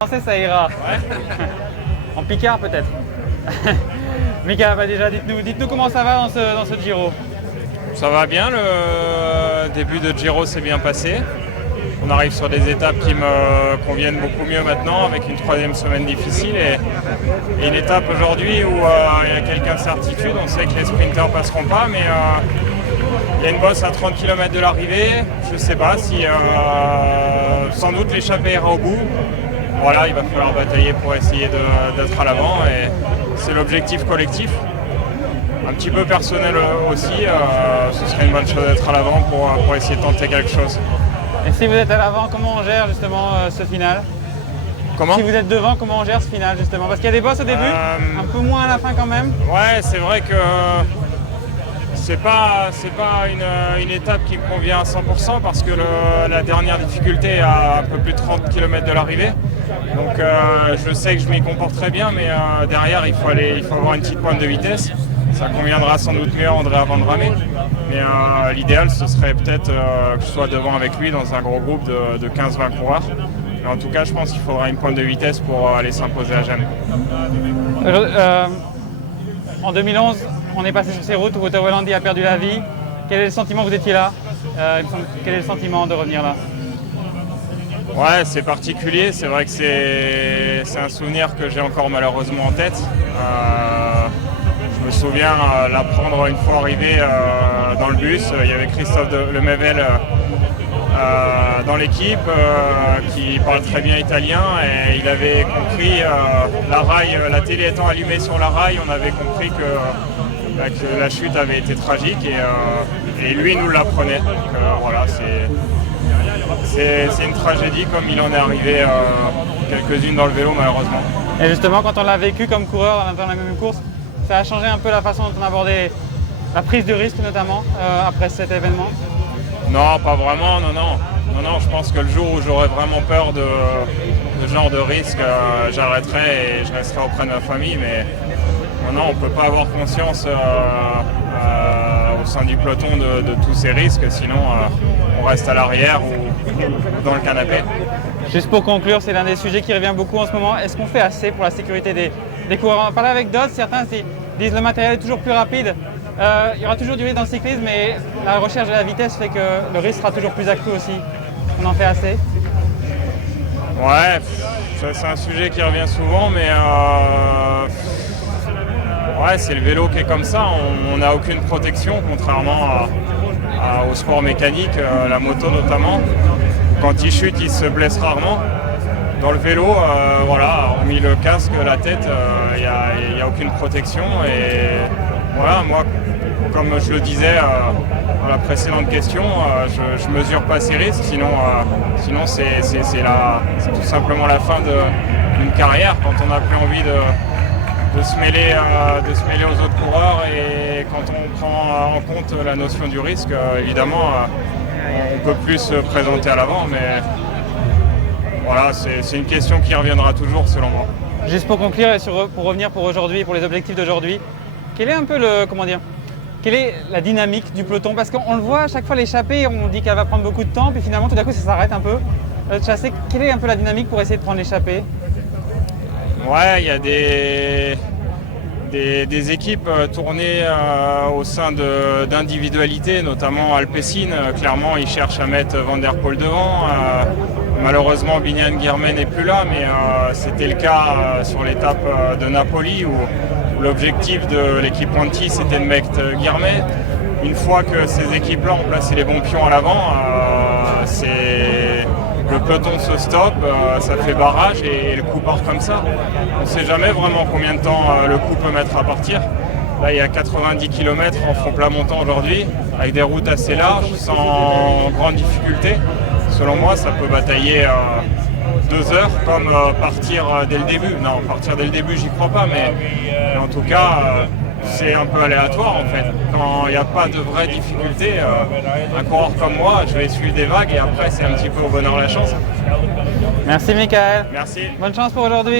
Français, ça ira. Ouais. En picard peut-être. Mika, bah déjà dites-nous comment ça va dans ce Giro. Ça va bien, le début de Giro s'est bien passé. On arrive sur des étapes qui me conviennent beaucoup mieux maintenant, avec une troisième semaine difficile et une étape aujourd'hui où il y a quelques incertitudes. On sait que les sprinters passeront pas, mais il y a une bosse à 30 km de l'arrivée. Je ne sais pas si sans doute l'échappée ira au bout. Voilà, il va falloir batailler pour essayer d'être à l'avant et c'est l'objectif collectif. Un petit peu personnel aussi, ce serait une bonne chose d'être à l'avant pour essayer de tenter quelque chose. Et si vous êtes à l'avant, comment on gère justement ce final? Comment? Si vous êtes devant, comment on gère ce final justement? Parce qu'il y a des bosses au début, un peu moins à la fin quand même. Ouais, c'est vrai que c'est pas une étape qui me convient à 100% parce que la dernière difficulté est à un peu plus de 30 km de l'arrivée. Donc je sais que je m'y comporte très bien, mais derrière il faut avoir une petite pointe de vitesse. Ça conviendra sans doute mieux à Andrea Vendrame. Mais l'idéal ce serait peut-être que je sois devant avec lui dans un gros groupe de 15-20 coureurs. Mais en tout cas je pense qu'il faudra une pointe de vitesse pour aller s'imposer à Gênes. En 2011, on est passé sur ces routes où Wouter Wellandi a perdu la vie. Quel est le sentiment? Vous étiez là. Quel est le sentiment de revenir là? Ouais, c'est particulier. C'est vrai que c'est un souvenir que j'ai encore malheureusement en tête. Je me souviens l'apprendre une fois arrivé dans le bus. Il y avait Christophe Lemaivel dans l'équipe qui parle très bien italien et il avait compris la télé étant allumée sur la rail, on avait compris que la chute avait été tragique et lui nous l'apprenait. Voilà, c'est une tragédie comme il en est arrivé quelques-unes dans le vélo malheureusement. Et justement, quand on l'a vécu comme coureur dans la même course, ça a changé un peu la façon dont on abordait la prise de risque notamment après cet événement? Non, pas vraiment, non, je pense que le jour où j'aurais vraiment peur de ce genre de risque, j'arrêterai et je resterai auprès de ma famille, mais non, on ne peut pas avoir conscience au sein du peloton de tous ces risques, sinon on reste à l'arrière ou dans le canapé. Juste pour conclure, c'est l'un des sujets qui revient beaucoup en ce moment. Est-ce qu'on fait assez pour la sécurité des coureurs? On parlait avec d'autres, certains disent que le matériel est toujours plus rapide. Il y aura toujours du risque dans le cyclisme, mais la recherche de la vitesse fait que le risque sera toujours plus accru aussi. On en fait assez? Ouais, c'est un sujet qui revient souvent, mais ouais, c'est le vélo qui est comme ça. On n'a aucune protection, contrairement au sport mécanique, la moto notamment. Quand il chute, il se blesse rarement. Dans le vélo, voilà, hormis le casque, la tête, il n'y a aucune protection. Et voilà, moi, comme je le disais dans la précédente question, je ne mesure pas ces risques, sinon c'est tout simplement la fin d'une carrière quand on n'a plus envie de se mêler aux autres coureurs et quand on prend en compte la notion du risque, évidemment, on peut plus se présenter à l'avant, mais voilà, c'est une question qui reviendra toujours selon moi. Juste pour conclure et pour revenir pour aujourd'hui, pour les objectifs d'aujourd'hui, quel est un peu quelle est la dynamique du peloton? Parce qu'on le voit à chaque fois l'échappée, on dit qu'elle va prendre beaucoup de temps, puis finalement tout d'un coup ça s'arrête un peu. Quelle est un peu la dynamique pour essayer de prendre l'échappée? Ouais, il y a des équipes tournées au sein d'individualités, notamment Alpecin. Clairement, ils cherchent à mettre Van der Poel devant. Malheureusement, Biniam Girmay n'est plus là, mais c'était le cas sur l'étape de Napoli où l'objectif de l'équipe Wanty c'était de mettre Girmay. Une fois que ces équipes-là ont placé les bons pions à l'avant, le peloton se stoppe, ça fait barrage et le coup part comme ça. On ne sait jamais vraiment combien de temps le coup peut mettre à partir. Là, il y a 90 km en front plat montant aujourd'hui, avec des routes assez larges, sans grande difficulté. Selon moi, ça peut batailler 2 heures comme partir dès le début. Non, partir dès le début, j'y crois pas, mais en tout cas, c'est un peu aléatoire en fait. Quand il n'y a pas de vraie difficulté, un coureur comme moi, je vais essuyer des vagues et après, c'est un petit peu au bonheur la chance. Merci Michael. Merci. Bonne chance pour aujourd'hui.